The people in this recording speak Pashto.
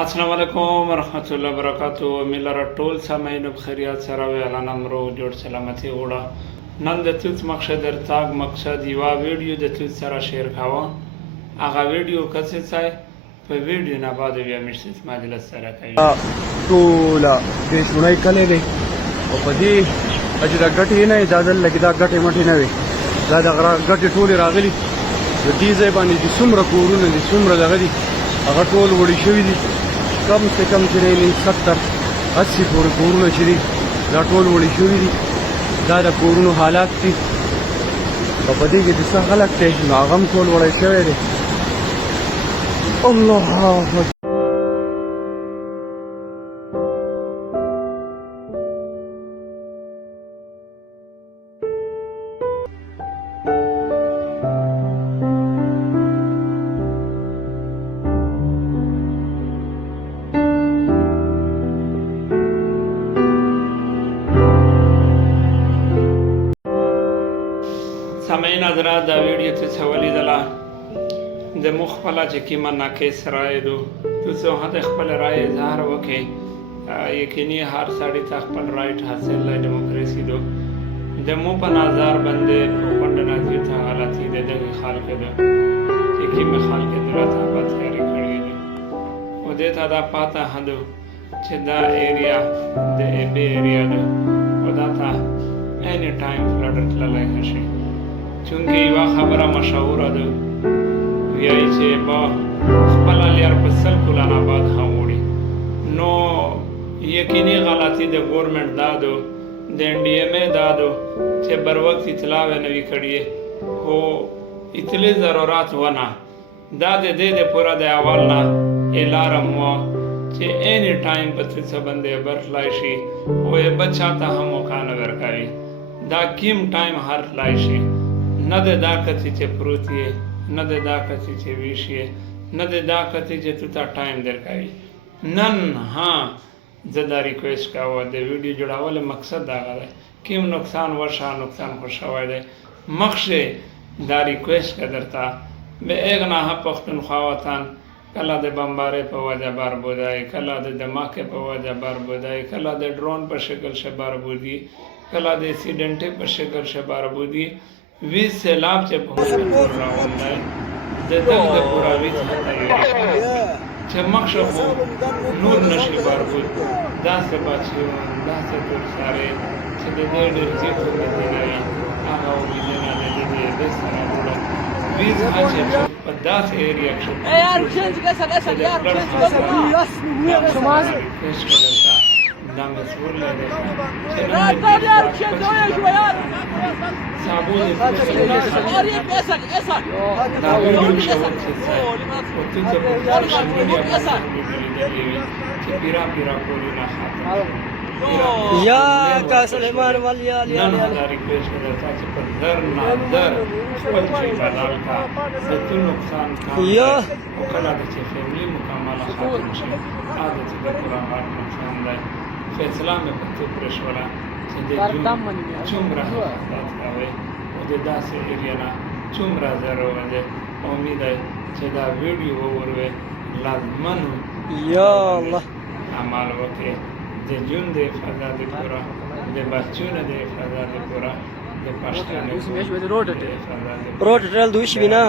السلام علیکم ورحمۃ اللہ وبرکاتہ ملر ټول سامعین بخیریات سره ویلان امرو جوړ سلامتی وړه نن د توت مقصد در تاگ مقصد یوا ویډیو د توت سره شیر کاوه هغه ویډیو کڅه ځای په ویډیو نه بعد بیا مشت مجلس سره کوي ټول د شونای کله دی او په دې اجدا غټي نه اجازه لګی دا غټي مټي نه وي دا د غټي ټول راغلي د دې ځای باندې د څومره کورونه دي څومره دغه دي هغه ټول وړي شوي دي کم سے کم چې نه 70-80 پورې کورونه چې دي دا ټول وړي شوي دي دا د کورونو حالات دي او په دې کې د څه خلک دی نو هغه هم ټول وړی شوی دی الله اکبر سامعین حضرات دا ویډیو ته څه ولیدله د مخ خپله چې کومه ناقص رایې دو تو څه هغه خپل رایې اظهار وکړي یقیني هر سړي ته خپل رایټ حاصل دی ډیموکراسي دو د مو په نظر باندې پروپاګاندا نازي ته حالتي د دغه خلک ده چې کومه خلک دلته آباد کاری کړی دي او د ته دا پاته هدو چې دا ایریا د ابي ایریا ده او دا ته اني ټایم فلډ تللی شي چونکه یوه خبره مشهوره ده وایي چې با خپله لیر په سل کلن آباد هم وړي نو یقیني غلطي د ګورمنټ دا ده د NDMA دا ده چې بر وخت اطلاع نه وي کړې خو اطلاع ضرورت ونه دا د دې د پوره د اول نه الارم و چې اني ټایم په څه باندې برتلای شي او بچا ته هم مکان ورکوي دا کیم ټایم هر تلای شي نه د دا کتی چې پروت یې نه د دا کتی چې ویش یې نه د دا کتی چې تو ته ټایم درکوي نن ها زه دا ریکویسټ کوه د ویډیو جوړول مقصد دا دی کوم نقصان وشه نقصان خو شوی دی مخشې دا ریکویسټ که درته به اغنا پښتونخوا وطن کله د بمبارۍ په وجه بربودی کله د دماغې په وجه بربودی کله د ډرون په شکل شه بربودي کله د اکسیډنټې په شکل شه بربودي وی سیلاب چې په موږ راوړل دی د دغه د پورا وی چې مخشه خو نور نشي بربود داسې بچیون داسې ټول سارې چې د دې ډېر زیات امیدونه وي هغه امیدونه د دې د سره وړو وی چې په داسې ایریا کې دا مسؤول لري چې صابون یا کا سلیمان والیا یا ریکویسٹ کرتا چې په در نادر خپل شي بدل کا څه نقصان کا یا کله چې فیملی مکمل خاتم شي عادت د قرآن نقصان دی فیصله مې په تو پرشوره چې د څومره حفاظت کوي او د داسې ایریا نه څومره ضرور دی امید دی چې دا ویډیو وګورئ لازمن یا الله عمل وکړي د جون د حفاظت پورا د بچونو د حفاظت پورا د پښتنو روټ ټرل دوی شي نه